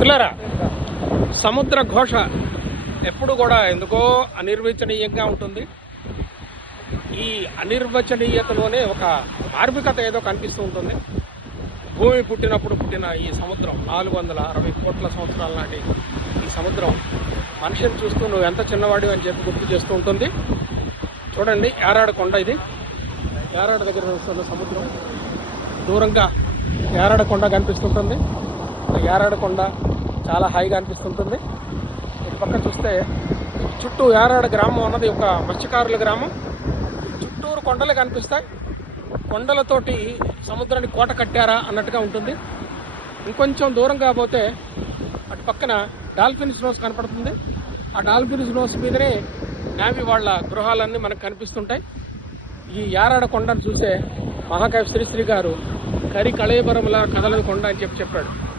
పిల్లరా సముద్ర ఘోష ఎప్పుడు కూడా ఎందుకో అనిర్వచనీయంగా ఉంటుంది. ఈ అనిర్వచనీయతలోనే ఒక మార్మికత ఏదో కనిపిస్తూ ఉంటుంది. భూమి పుట్టినప్పుడు పుట్టిన ఈ సముద్రం నాలుగు వందల అరవై కోట్ల సంవత్సరాల నాటి ఈ సముద్రం మనిషిని చూస్తూ నువ్వు ఎంత చిన్నవాడివి అని చెప్పి గుర్తు చేస్తూ ఉంటుంది. చూడండి ఏరాడు కొండ ఇది. ఏరాడ దగ్గర వస్తున్న సముద్రం. దూరంగా ఏరాడ కొండ కనిపిస్తుంటుంది. యారాడకుండా చాలా హాయిగా అనిపిస్తుంటుంది. ఇటు పక్క చూస్తే చుట్టూ యారాడ గ్రామం అన్నది ఒక మత్స్యకారుల గ్రామం. చుట్టూరు కొండలు కనిపిస్తాయి. కొండలతోటి సముద్రాన్ని కోట కట్టారా అన్నట్టుగా ఉంటుంది. ఇంకొంచెం దూరం కాకపోతే అటు పక్కన డాల్ఫిన్స్ నోస్ కనపడుతుంది. ఆ డాల్ఫిన్స్ నోస్ మీదనే నావి వాళ్ళ గృహాలన్నీ మనకు కనిపిస్తుంటాయి. ఈ యారాడ కొండను చూసే మహాకవి శ్రీశ్రీ గారు కరి కళయబరముల కథలను కొండ అని చెప్పి చెప్పాడు.